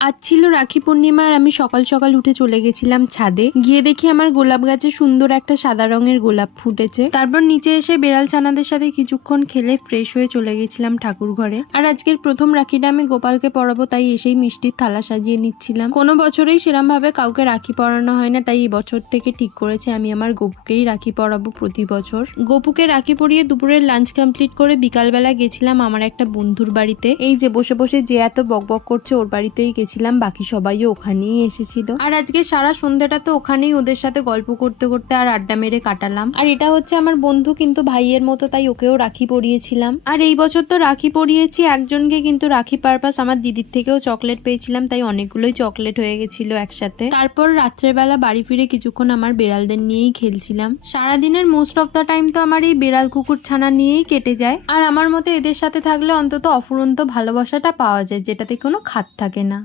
আজ ছিল রাখি পূর্ণিমা আর আমি সকাল সকাল উঠে চলে গেছিলাম ছাদে। গিয়ে দেখি আমার গোলাপ গাছে সুন্দর একটা সাদা রঙের গোলাপ ফুটেছে। তারপর নিচে এসে বেড়াল ছানাদের সাথে কিছুক্ষণ খেলে ফ্রেশ হয়ে চলে গেছিলাম ঠাকুর ঘরে। আর আজকের প্রথম রাখিটা আমি গোপালকে পরাবো, তাই এসেই মিষ্টির থালা সাজিয়ে নিচ্ছিলাম। কোনো বছরেই সেরম ভাবে কাউকে রাখি পরানো হয় না, তাই এই বছর থেকে ঠিক করেছে আমি আমার গপুকেই রাখি পরাবো প্রতি বছর। গপুকে রাখি পরিয়ে দুপুরের লাঞ্চ কমপ্লিট করে বিকালবেলা গেছিলাম আমার একটা বন্ধুর বাড়িতে। এই যে বসে বসে যে এত বকবক করছে ওর বাড়িতেই গেছিলাম, বাকি সবাইও ওখানেই এসেছিল। আর আজকে সারা সন্ধ্যাটা তো ওখানেই ওদের সাথে গল্প করতে করতে আর আড্ডা মেরে কাটালাম। আর এটা হচ্ছে আমার বন্ধু, কিন্তু ভাইয়ের মতো, তাই ওকেও রাখি পরিয়েছিলাম। আর এই বছর তো রাখি পরিয়েছি একজনকে, কিন্তু রাখি পারপাস আমার দিদির থেকেও চকলেট পেয়েছিলাম, তাই অনেকগুলোই চকলেট হয়ে গেছিল একসাথে। তারপর রাত্রের বেলা বাড়ি ফিরে কিছুক্ষণ আমার বেড়ালদের নিয়েই খেলছিলাম। সারাদিনের মোস্ট অফ দ্য টাইম তো আমার এই বেড়াল কুকুর ছানা নিয়েই কেটে যায়। আর আমার মতে এদের সাথে থাকলে অন্তত অফুরন্ত ভালোবাসাটা পাওয়া যায়, যেটাতে কোনো খাত থাকে না।